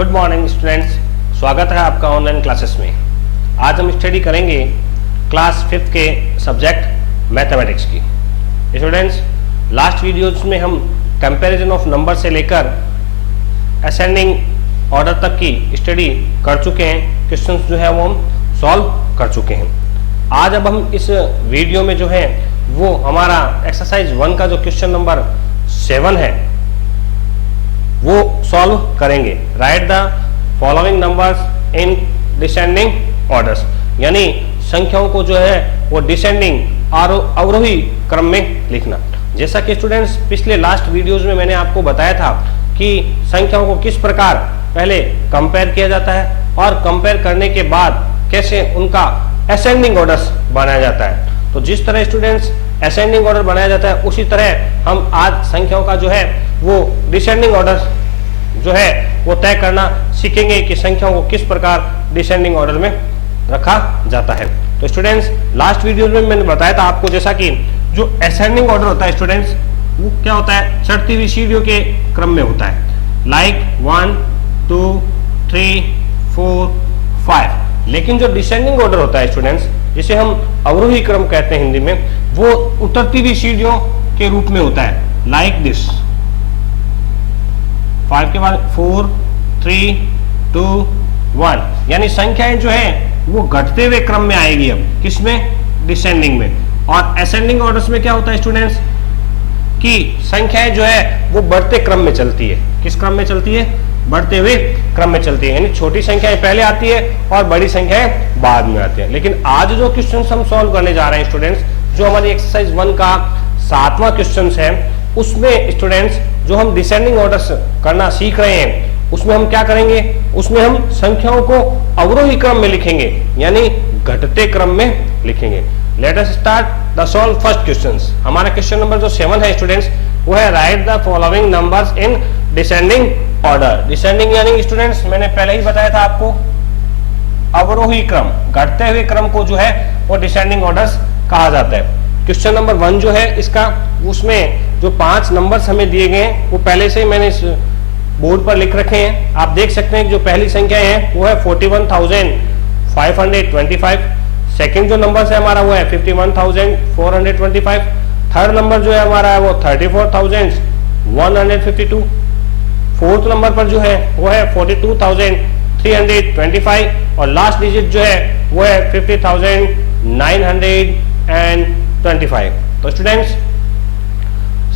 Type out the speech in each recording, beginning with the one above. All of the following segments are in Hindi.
गुड मॉर्निंग स्टूडेंट्स, स्वागत है आपका ऑनलाइन क्लासेस में। आज हम स्टडी करेंगे क्लास 5 के सब्जेक्ट मैथमेटिक्स की। स्टूडेंट्स, लास्ट वीडियोज में हम कंपैरिजन ऑफ नंबर से लेकर असेंडिंग ऑर्डर तक की स्टडी कर चुके हैं। क्वेश्चंस जो है वो हम सॉल्व कर चुके हैं। आज अब हम इस वीडियो में जो है वो हमारा एक्सरसाइज 1 का जो क्वेश्चन नंबर 7 है वो सॉल्व करेंगे। Right the following numbers in descending orders, यानी संख्याओं को जो है वो डिसेंडिंग और अवरोही क्रम में लिखना। जैसा कि स्टूडेंट्स पिछले लास्ट वीडियोज में मैंने आपको बताया था कि संख्याओं को किस प्रकार पहले कंपेयर किया जाता है और कंपेयर करने के बाद कैसे उनका असेंडिंग ऑर्डर्स बनाया जाता है। तो जिस तरह स्टूडेंट्स असेंडिंग ऑर्डर बनाया जाता है उसी तरह हम आज संख्याओं का जो है वो डिसेंडिंग ऑर्डर जो है वो तय करना सीखेंगे कि संख्याओं को किस प्रकार डिसेंडिंग ऑर्डर में रखा जाता है। तो स्टूडेंट्स लास्ट वीडियो में मैंने बताया था आपको, जैसा कि जो असेंडिंग ऑर्डर होता है स्टूडेंट्स वो क्या होता है, चढ़ती हुई सीढ़ियों के क्रम में होता है, लाइक 1 2 3 4 5। लेकिन जो डिसेंडिंग ऑर्डर होता है स्टूडेंट्स, जिसे हम अवरोही क्रम कहते हैं हिंदी में, वो उतरती हुई सीढ़ियों के रूप में होता है, लाइक दिस। 5 के बाद 4 3 2 1, यानी संख्याएं जो है वो घटते हुए क्रम में आएगी। अब किसमें, डिसेंडिंग में। और असेंडिंग ऑर्डर्स में क्या होता है स्टूडेंट्स कि संख्याएं जो है वो बढ़ते क्रम में चलती है। किस क्रम में चलती है, बढ़ते हुए क्रम में चलती है, यानी छोटी संख्याएं पहले आती है और बड़ी संख्याएं बाद में आती है। लेकिन आज जो क्वेश्चन हम सॉल्व करने जा रहे हैं स्टूडेंट्स, जो हमारी एक्सरसाइज 1 का 7वां क्वेश्चन है, उसमें स्टूडेंट्स जो हम डिसेंडिंग ऑर्डर्स करना सीख रहे हैं उसमें हम क्या करेंगे, उसमें हम संख्याओं को अवरोही क्रम में लिखेंगे, यानी घटते क्रम में लिखेंगे। Let us start the solve first questions. हमारा क्वेश्चन नंबर जो 7 है स्टूडेंट्स वो है right the following numbers in descending order. Descending यानी स्टूडेंट्स मैंने पहले ही बताया था आपको, अवरोही क्रम, घटते हुए क्रम को जो है वो डिसेंडिंग ऑर्डर्स कहा जाता है। क्वेश्चन नंबर 1 जो है इसका, उसमें जो 5 नंबर्स हमें दिए गए हैं वो पहले से ही मैंने इस बोर्ड पर लिख रखे हैं। आप देख सकते हैं कि जो पहली संख्या है वो है 41,525। सेकंड जो नंबर है हमारा वो है 51,425। थर्ड नंबर जो है हमारा है वो 34,152। फोर्थ नंबर पर जो है वो है 42,325 और लास्ट डिजिट जो है वो है 50,925। तो स्टूडेंट्स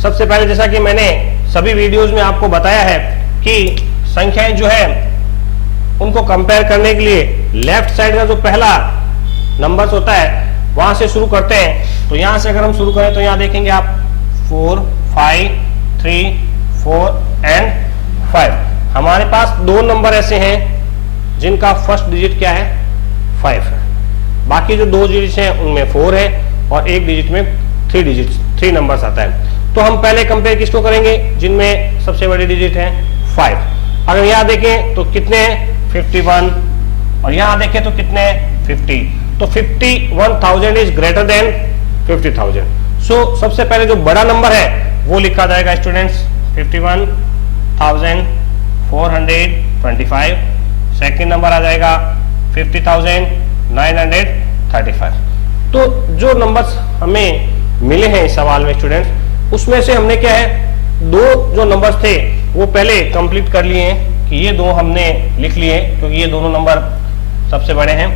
सबसे पहले, जैसा कि मैंने सभी वीडियोस में आपको बताया है कि संख्याएं जो है उनको कंपेयर करने के लिए लेफ्ट साइड का जो पहला नंबर्स होता है वहां से शुरू करते हैं। तो यहां से अगर हम शुरू करें तो यहां देखेंगे आप 4 5 3 4 एंड 5। हमारे पास 2 नंबर ऐसे हैं जिनका फर्स्ट डिजिट क्या है, 5 है। बाकी जो 2 डिजिट हैं उनमें 4 है और एक डिजिट में 3 नंबर्स आता है। तो हम पहले कंपेयर किसको करेंगे, जिनमें सबसे बड़ी डिजिट है 5। अगर यहाँ देखें तो कितने हैं, 51, और यहाँ देखें तो कितने हैं, 50। तो 51,000 इज ग्रेटर देन 50,000। सो सबसे पहले जो बड़ा नंबर है वो लिखा जाएगा स्टूडेंट्स 51,425। सेकेंड नंबर आ जाएगा 50,935। तो जो नंबर्स हमें मिले हैं इस सवाल में स्टूडेंट्स, उसमें से हमने क्या है, 2 जो नंबर्स थे वो पहले कंप्लीट कर लिए हैं कि ये 2 हमने लिख लिए हैं क्योंकि ये दोनों नंबर सबसे बड़े हैं।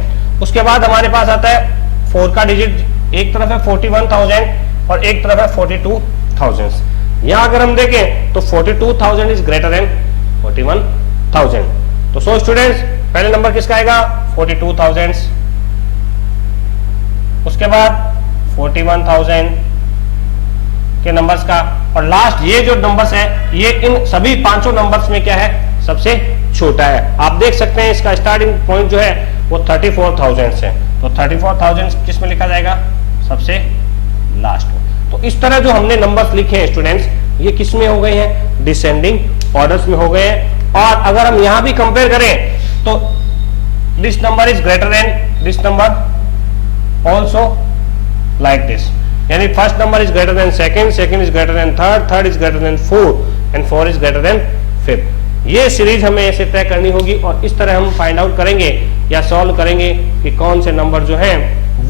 उसके बाद हमारे पास आता है 4 का डिजिट, एक तरफ है 41,000 और एक तरफ है 42,000। यहाँ अगर हम देखें तो 42,000 इज ग्रेटर देन 41,000। तो सो स्टूडेंट्स पहले नंबर किसका आएगा, 42,000, उसके बाद 41,000 के नंबर्स का, और लास्ट ये जो नंबर्स है ये इन सभी 5 नंबर्स में क्या है, सबसे छोटा है। आप देख सकते हैं इसका स्टार्टिंग पॉइंट जो है वो 34,000 से, तो 34,000 किस में लिखा जाएगा, सबसे लास्ट में। तो इस तरह जो हमने नंबर्स लिखे हैं स्टूडेंट्स ये किस में हो गए हैं, डिसेंडिंग ऑर्डर्स में हो गए हैं। और अगर हम यहां भी कंपेयर करें तो this number is greater than this number also like this, यानी first number is greater than second, second is greater than third, third is greater than fourth and 4 is greater than 5। ये सीरीज हमें ऐसे तय करनी होगी और इस तरह हम फाइंड आउट करेंगे या सॉल्व करेंगे कि कौन से नंबर जो हैं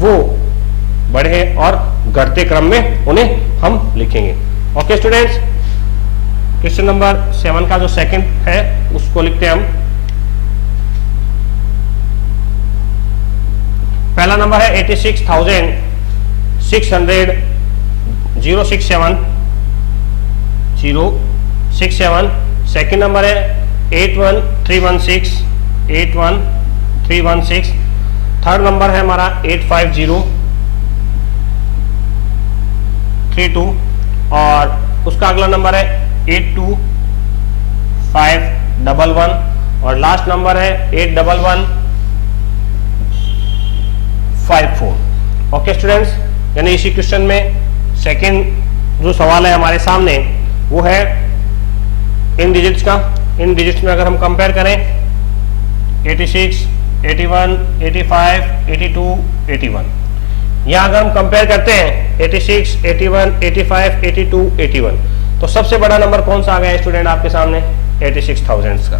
वो बड़े हैं और घटते क्रम में उन्हें हम लिखेंगे। ओके स्टूडेंट्स, क्वेश्चन नंबर 7 का जो सेकंड है उसको लिखते हैं हम। पहला नंबर है 86,067 सेकंड नंबर है 81316 थर्ड नंबर है हमारा 85032 और उसका अगला नंबर है 82511 और लास्ट नंबर है 81154। ओके स्टूडेंट्स, यानी इसी क्वेश्चन में सेकंड जो सवाल है हमारे सामने वो है इन डिजिट्स का। इन डिजिट्स में अगर हम कंपेयर करें 86, 81, 85, 82, 81, यहाँ अगर हम कंपेयर करते हैं 86, 81, 85, 82, 81 तो सबसे बड़ा नंबर कौन सा आ गया स्टूडेंट आपके सामने? 86,000 का।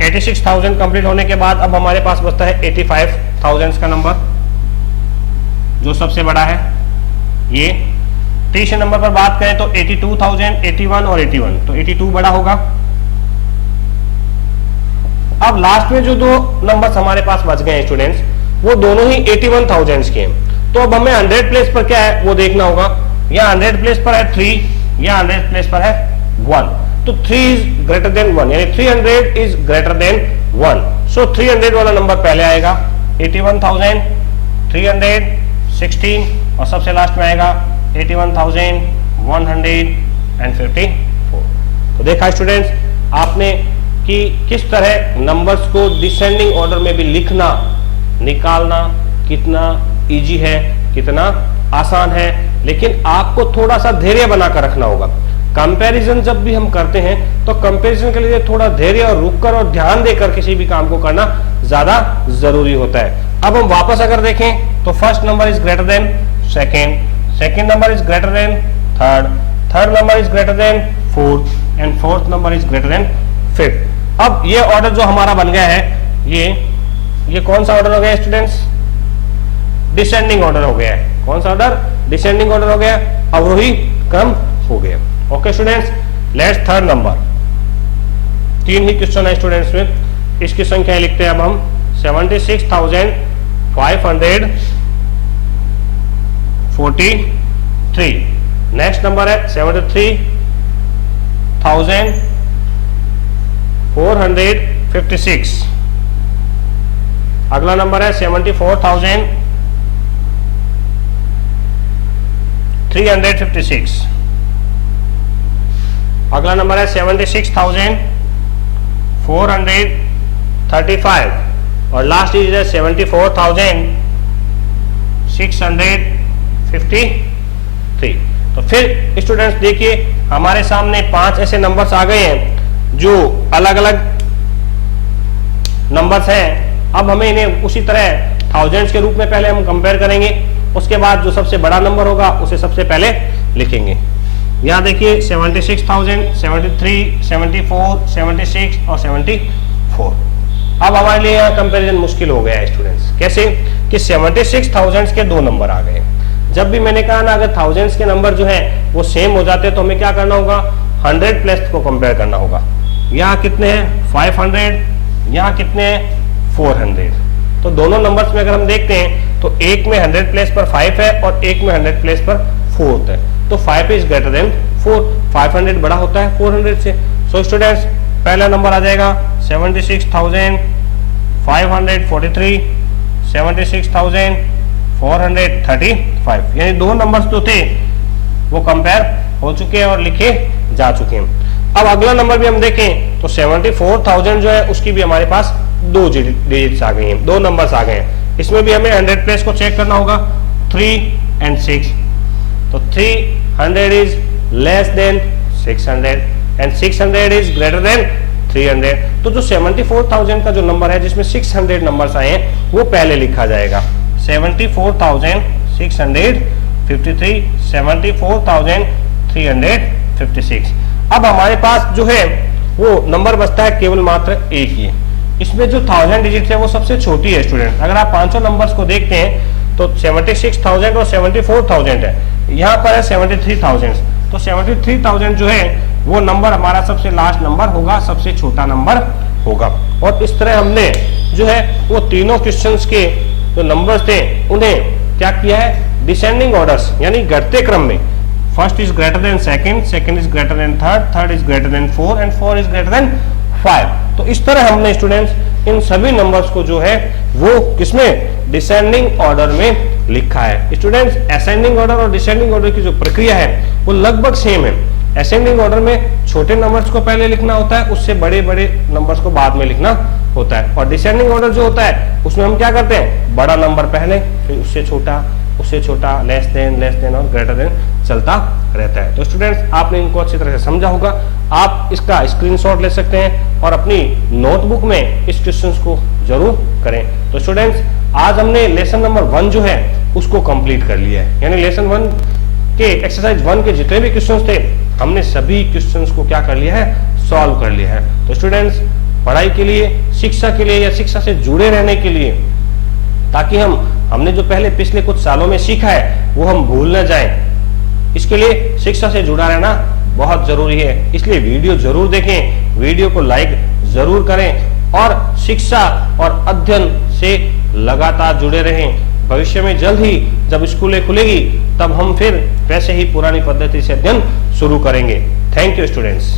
86,000 कंप्लीट होने के बाद अब हमारे पास बचता है 85,000 का नंबर जो सबसे बड़ा है। ये तीसरे नंबर पर बात करें तो 82,000, 81 और 81 तो 82 बड़ा होगा। अब लास्ट में जो दो नंबर्स हमारे पास बच गए हैं स्टूडेंट्स वो दोनों ही 81,000 के हैं। तो अब हमें 100 प्लेस पर क्या है वो देखना होगा। या 100 प्लेस पर है 3 या 100 प्लेस पर है 1। तो 3 इज ग्रेटर देन 1 यानी 300 इज ग्रेटर देन 1। सो 300 वाला नंबर पहले आएगा 81,316 और सबसे लास्ट में आएगा 81,154। तो देखा स्टूडेंट्स आपने कि किस तरह नंबर्स को डिसेंडिंग ऑर्डर में भी लिखना निकालना कितना इजी है, कितना आसान है, लेकिन आपको थोड़ा सा धैर्य बनाकर रखना होगा। कंपैरिजन जब भी हम करते हैं तो कंपैरिजन के लिए थोड़ा धैर्य और रुककर और ध्यान देकर किसी भी काम को करना ज्यादा जरूरी होता है। अब हम वापस अगर देखें तो first number is greater then second number is greater than third number is greater than fourth and fourth number is greater then fifth. अब ये ऑर्डर जो हमारा बन गया है ये कौन सा ऑर्डर हो गया स्टूडेंट्स? डिसेंडिंग ऑर्डर हो गया है। कौन सा ऑर्डर? डिसेंडिंग ऑर्डर हो गया, अवरोही क्रम हो गया। Okay students, let's third number. 3 he question है स्टूडेंट्स में। इसकी संख्या लिखते हैं अब हम 76,543। नेक्स्ट नंबर है 73,456। अगला नंबर है 74,356। अगला नंबर है 76,435 और लास्ट डिजिट है 74,653। तो फिर स्टूडेंट्स देखिए हमारे सामने 5 ऐसे नंबर्स आ गए हैं जो अलग अलग नंबर्स हैं। अब हमें इन्हें उसी तरह थाउजेंड्स के रूप में पहले हम कंपेयर करेंगे, उसके बाद जो सबसे बड़ा नंबर होगा उसे सबसे पहले लिखेंगे। यहाँ देखिए 76,000, 73, 74, 76 और 74। अब हमारे लिए यहाँ कंपैरिजन मुश्किल हो गया है स्टूडेंट्स। कैसे कि 76,000 के 2 नंबर आ गए। जब भी मैंने कहा ना अगर थाउजेंड्स के नंबर जो है वो सेम हो जाते हैं तो हमें क्या करना होगा? 100 प्लस को कंपेयर करना होगा। यहाँ कितने हैं? 500। यहाँ कितने हैं? 400। तो दोनों नंबर्स में अगर हम देखते हैं तो एक में 100 प्लेस पर 5 है और एक में 100 प्लेस पर 4 होता है। तो 5 इज ग्रेटर देन 4। 500 बड़ा होता है 400 से। सो स्टूडेंट्स पहला नंबर आ जाएगा 76,543, 76,435। यानी 2 नंबर्स जो थे वो कंपेयर हो चुके हैं और लिखे जा चुके हैं। अब अगला नंबर भी हम देखें तो 74,000 जो है उसकी भी हमारे पास 2 डिजिट्स आ गई हैं, 2 नंबर्स आ गए हैं। इसमें भी हमें 100 प्लेस को चेक करना होगा 3 and 6। तो 300 is less than 600 and 600 is greater then 300। तो जो 74,000 का जो नंबर है जिसमें 600 नंबर्स आए हैं वो पहले लिखा जाएगा। 74,653, 74,356। अब हमारे पास जो है वो नंबर बचता है केवल मात्र एक ही। इसमें जो 1000 डिजिट है वो सबसे छोटी है स्टूडेंट। अगर आप पांचों नंबर्स को देखते हैं तो 76,000 और 74,000 है, यहाँ पर है 73,000। तो 73,000 जो है वो नंबर हमारा सबसे लास्ट नंबर होगा, सबसे छोटा नंबर होगा। और इस तरह हमने जो है वो तीनों क्वेश्चंस के जो नंबर्स थे उन्हें क्या किया है, डिसेंडिंग ऑर्डर्स यानी घटते क्रम में। First is greater than second, second is greater than third, third is greater then four and four is greater than 5। तो इस तरह हमने स्टूडेंट्स इन सभी नंबर्स को जो है वो किसमें, डिसेंडिंग ऑर्डर में लिखा है। स्टूडेंट्स असेंडिंग ऑर्डर और डिसेंडिंग ऑर्डर की जो प्रक्रिया है वो लगभग सेम है। असेंडिंग ऑर्डर में छोटे नंबर्स को पहले लिखना होता है, उससे बड़े बड़े नंबर्स को बाद में लिखना होता है। और डिसेंडिंग ऑर्डर जो होता है उसमें हम क्या करते हैं, बड़ा नंबर पहले, फिर उससे छोटा, लेस देन और ग्रेटर देन चलता रहता है। तो स्टूडेंट्स आपने इनको अच्छी तरह से समझा होगा। आप इसका स्क्रीनशॉट ले सकते हैं और अपनी नोटबुक में इस क्वेश्चंस को जरूर करें। तो स्टूडेंट्स आज हमने लेसन नंबर 1 जो है उसको कंप्लीट कर लिया है, यानी लेसन 1 के एक्सरसाइज 1 के जितने भी क्वेश्चंस थे हमने सभी क्वेश्चंस को क्या कर लिया है, सॉल्व कर लिया है। तो स्टूडेंट्स पढ़ाई के लिए, शिक्षा के लिए या शिक्षा से जुड़े रहने के लिए, ताकि हमने जो पहले पिछले कुछ सालों में सीखा है वो हम भूल न जाएं, इसके लिए शिक्षा से जुड़ा रहना बहुत जरूरी है। इसलिए वीडियो जरूर देखें, वीडियो को लाइक जरूर करें और शिक्षा और अध्ययन से लगातार जुड़े रहें। भविष्य में जल्द ही जब स्कूलें खुलेगी तब हम फिर वैसे ही पुरानी पद्धति से अध्ययन शुरू करेंगे। Thank you students.